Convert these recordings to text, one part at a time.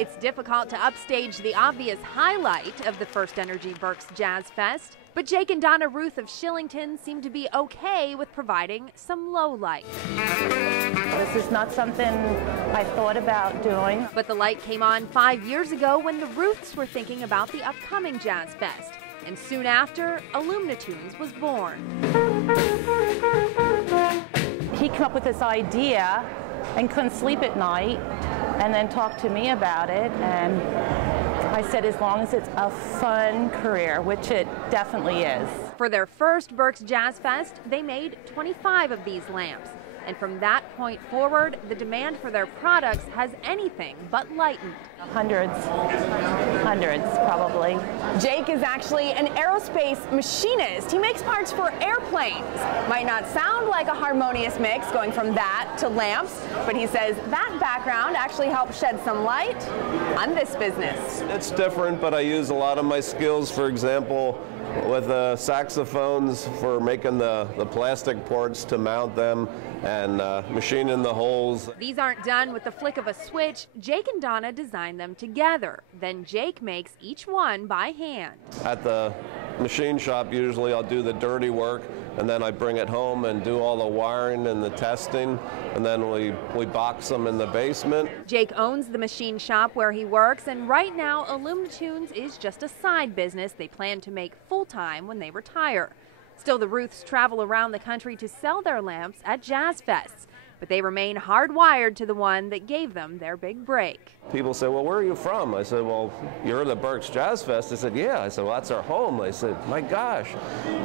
It's difficult to upstage the obvious highlight of the First Energy Berks Jazz Fest, but Jake and Donna Ruth of Shillington seem to be okay with providing some low light. This is not something I thought about doing. But the light came on 5 years ago when the Ruths were thinking about the upcoming Jazz Fest. And soon after, Illumnatunes was born. He came up with this idea and couldn't sleep at night, and then talked to me about it, and I said as long as it's a fun career, which it definitely is. For their first Berks Jazz Fest, they made 25 of these lamps. And from that point forward, the demand for their products has anything but lightened. Hundreds probably. Jake is actually an aerospace machinist. He makes parts for airplanes. Might not sound like a harmonious mix going from that to lamps, but he says that background actually helps shed some light on this business. It's different, but I use a lot of my skills, for example, with saxophones for making the plastic ports to mount them and machining the holes. These aren't done with the flick of a switch. Jake and Donna design them together. Then Jake makes each one by hand. At the machine shop, usually I'll do the dirty work, and then I bring it home and do all the wiring and the testing, and then we box them in the basement. Jake owns the machine shop where he works, and right now Illumnatunes is just a side business they plan to make full-time when they retire. Still, the Ruths travel around the country to sell their lamps at Jazz Fests, but they remain hardwired to the one that gave them their big break. People say, well, where are you from? I said, well, you're the Berks Jazz Fest. They said, yeah. I said, well, that's our home. I said, my gosh.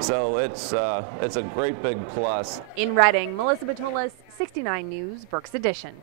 So it's a great big plus. In Reading, Melissa Batulis, 69 News, Berks Edition.